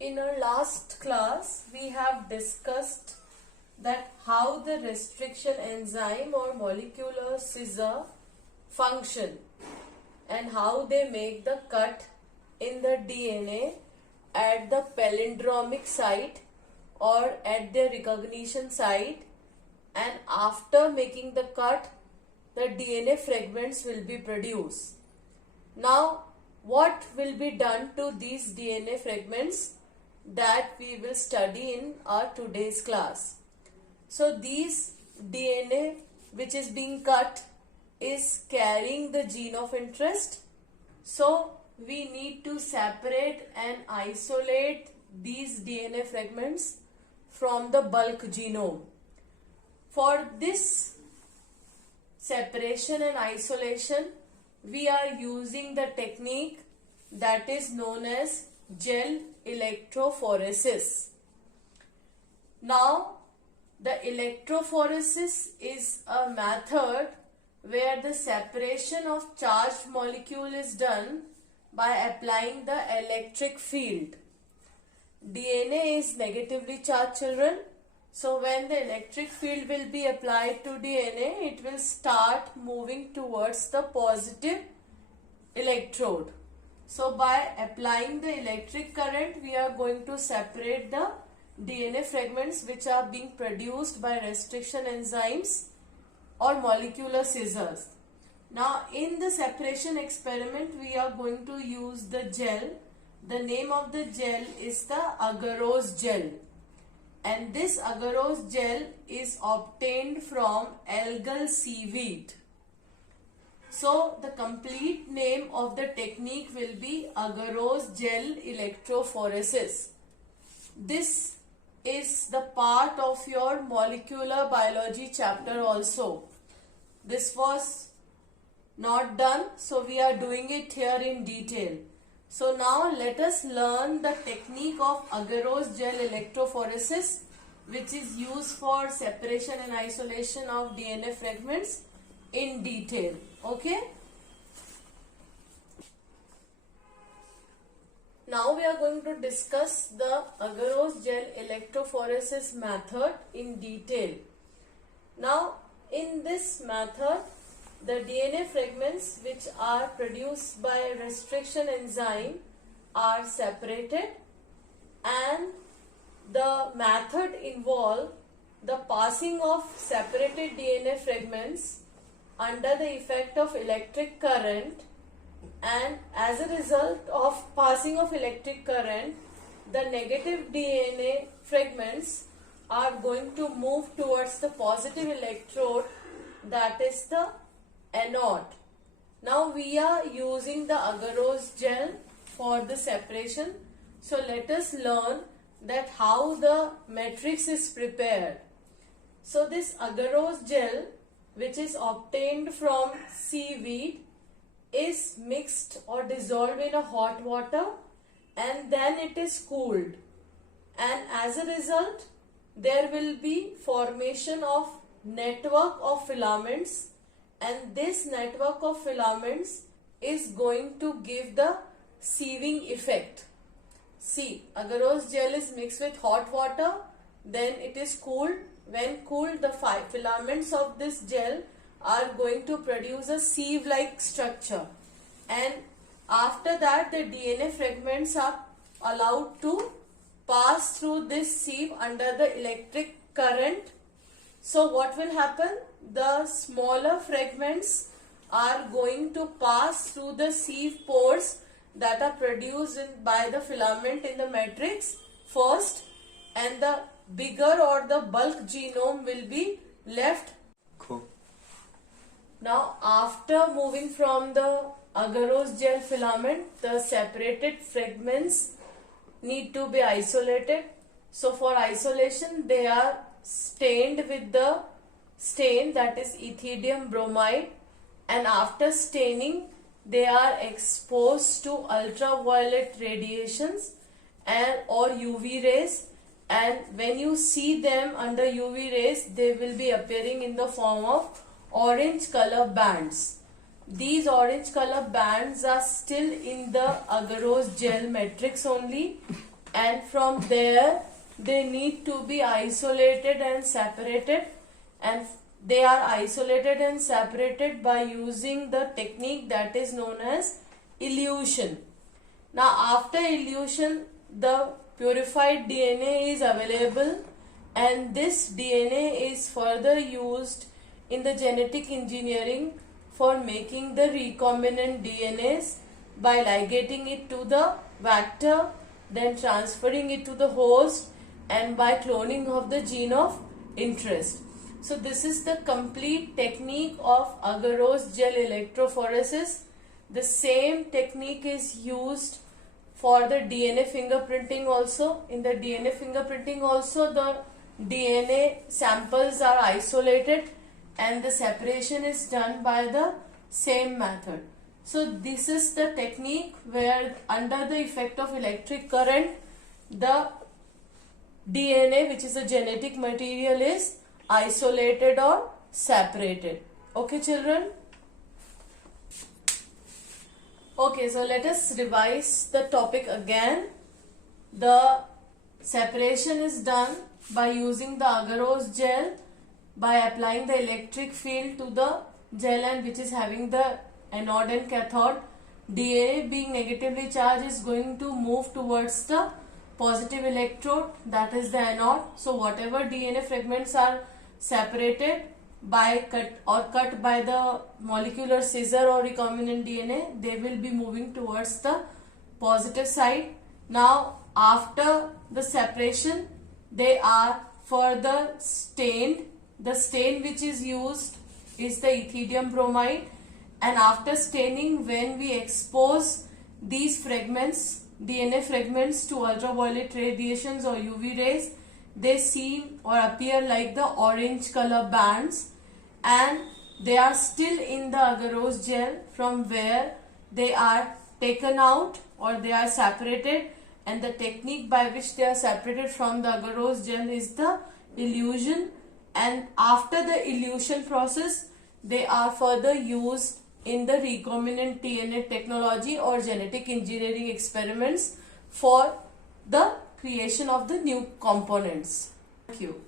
in our last class we have discussed that how the restriction enzyme or molecular scissor function and how they make the cut in the DNA at the palindromic site or at their recognition site, and after making the cut the DNA fragments will be produced. Now what will be done to these DNA fragments, that we will study in our today's class. So these DNA which is being cut is carrying the gene of interest. So we need to separate and isolate these DNA fragments from the bulk genome. For this separation and isolation, we are using the technique that is known as gel electrophoresis. Now, the electrophoresis is a method where the separation of charged molecule is done by applying the electric field. DNA is negatively charged, children. So when the electric field will be applied to DNA, it will start moving towards the positive electrode. So by applying the electric current, we are going to separate the DNA fragments which are being produced by restriction enzymes or molecular scissors. Now in the separation experiment, we are going to use the gel. The name of the gel is the agarose gel. And this agarose gel is obtained from algal seaweed. So the complete name of the technique will be agarose gel electrophoresis. This is the part of your molecular biology chapter also. This was not done, so we are doing it here in detail. So now let us learn the technique of agarose gel electrophoresis, which is used for separation and isolation of DNA fragments in detail. Okay? Now we are going to discuss the agarose gel electrophoresis method in detail. Now in this method, the DNA fragments which are produced by a restriction enzyme are separated, and the method involves the passing of separated DNA fragments under the effect of electric current, and as a result of passing of electric current, the negative DNA fragments are going to move towards the positive electrode, that is the anode. Now we are using the agarose gel for the separation. So let us learn that how the matrix is prepared. So this agarose gel, which is obtained from seaweed, is mixed or dissolved in a hot water, and then it is cooled, and as a result there will be formation of network of filaments, and this network of filaments is going to give the sieving effect. See, agarose gel is mixed with hot water, then it is cooled. When cooled, the filaments of this gel are going to produce a sieve-like structure, and after that the DNA fragments are allowed to pass through this sieve under the electric current. So what will happen? The smaller fragments are going to pass through the sieve pores that are produced by the filament in the matrix first, and the bigger or the bulk genome will be left. Cool. Now after moving from the agarose gel filament, the separated fragments need to be isolated. So for isolation, they are stained with the stain, that is ethidium bromide, and after staining they are exposed to ultraviolet radiations and or UV rays, and when you see them under UV rays, they will be appearing in the form of orange color bands. These orange color bands are still in the agarose gel matrix only, and from there they need to be isolated and separated, and they are isolated and separated by using the technique that is known as elution. Now after elution, the purified DNA is available, and this DNA is further used in the genetic engineering for making the recombinant DNAs by ligating it to the vector, then transferring it to the host, and by cloning of the gene of interest. So this is the complete technique of agarose gel electrophoresis. The same technique is used for the DNA fingerprinting also. In the DNA fingerprinting also, the DNA samples are isolated and the separation is done by the same method. So this is the technique where under the effect of electric current, the DNA, which is a genetic material, is isolated or separated. Okay, children? Okay, so let us revise the topic again. The separation is done by using the agarose gel, by applying the electric field to the gel, and which is having the anode and cathode. DNA being negatively charged is going to move towards the positive electrode, that is the anode. So whatever DNA fragments are separated by cut by the molecular scissor or recombinant DNA, they will be moving towards the positive side. Now after the separation, they are further stained. The stain which is used is the ethidium bromide, and after staining, when we expose these fragments, DNA fragments, to ultraviolet radiations or UV rays, they seem or appear like the orange color bands, and they are still in the agarose gel, from where they are taken out or they are separated, and the technique by which they are separated from the agarose gel is the elution, and after the elution process, they are further used in the recombinant DNA technology or genetic engineering experiments for the creation of the new components. Thank you.